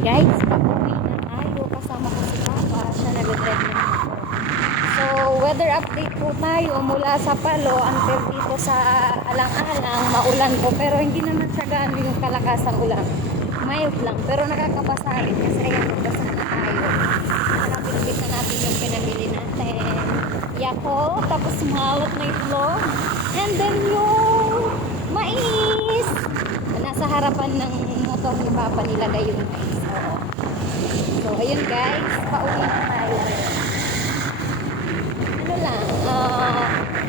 Guys, pauwi na tayo. Kasama ko si Papa. Siya nag-drive na ako. So, weather update po tayo mula sa Palo until dito sa Alang-alang. Maulan po. Pero hindi naman siya gaano yung kalakasang ulan. Mild lang. Pero nakakabasa rin. Kasi ayan, basa na tayo. Nakapilbit na natin yung pinamili natin. Yakult. Tapos malot na itlog. And then yung mais. Nasa harapan ng motor ni Papa nilagay yung mais. So, ayun guys, pauwi na tayo. Ano lang,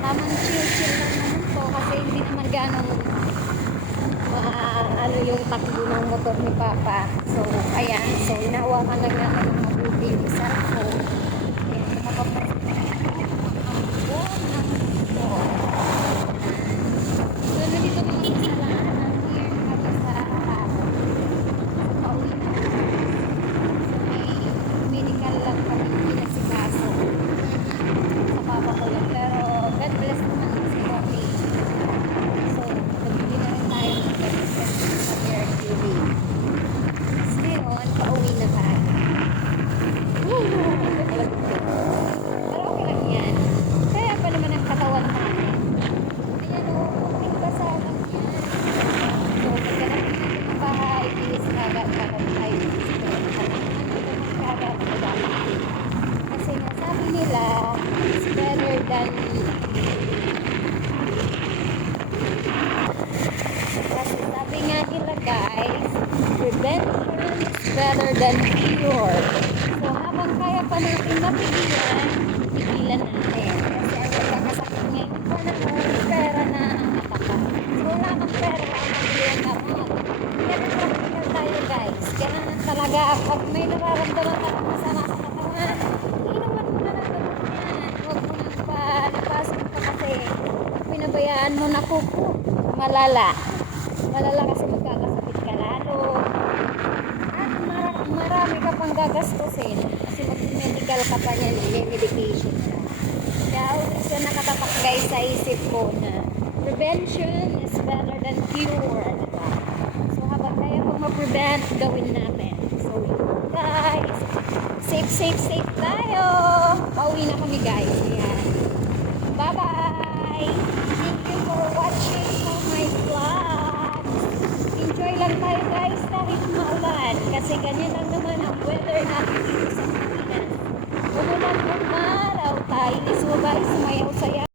tamang chill-chill lang naman po kasi hindi naman ganong ano yung takbo ng motor ni Papa. So, ayan. So, inahawakan lang natin yung mabuti yung cellphone. Ayan, nakapapasok na ang buwan ng motor. So, nandito naman sa lahat ng here kami sa Papa. So, pauwi na tayo. Medical lang kami pinasikaso sa papa ko lang. Pero God bless naman kasi okay. So, nagbili na rin tayo ng medicine sa Mercury. So, ngayon, pauwi na tayo. Pero okay lang yan. Kaya pa naman ang katawan natin. Ayan o, kunting basa lang yan. So, pagkarating natin ang bahay, bilis kagat tayo. Kasi nasabi nila it's better than kasi sabi nga nila guys, prevention is better than cure. So habang kaya pa natin mapigilan, pigilan natin. Kasi ang nagkakasakit ngayon pa naman, pera na ang atakan. So wala kang pera, mabili ang gamot. Kaya practical tayo guys. Kaya talaga pag may nararamdaman ka ng masama sa katawan, inuman mo na ng gamot yan. Huwag mo nang palapasin pa kasi pag pinabayaan mo na kuko, malala. Malala kasi magkakasakit ka lalo. At marami ka pang gagastusin kasi mag-medical ka pa niyan, may medication ka. Kaya always yan nakatapak guys sa isip ko na prevention is better than cure. Diba? So habang kaya pang ma-prevent, gawin natin. So guys, safe tayo. Pauwi na kami guys. Ayan. Bye-bye. Thank you for watching for my vlog. Enjoy lang tayo guys kahit maulan. Kasi ganyan lang naman ang weather natin dito sa Pilipinas. Umulan, umaraw tayo. So guys, sumayaw sa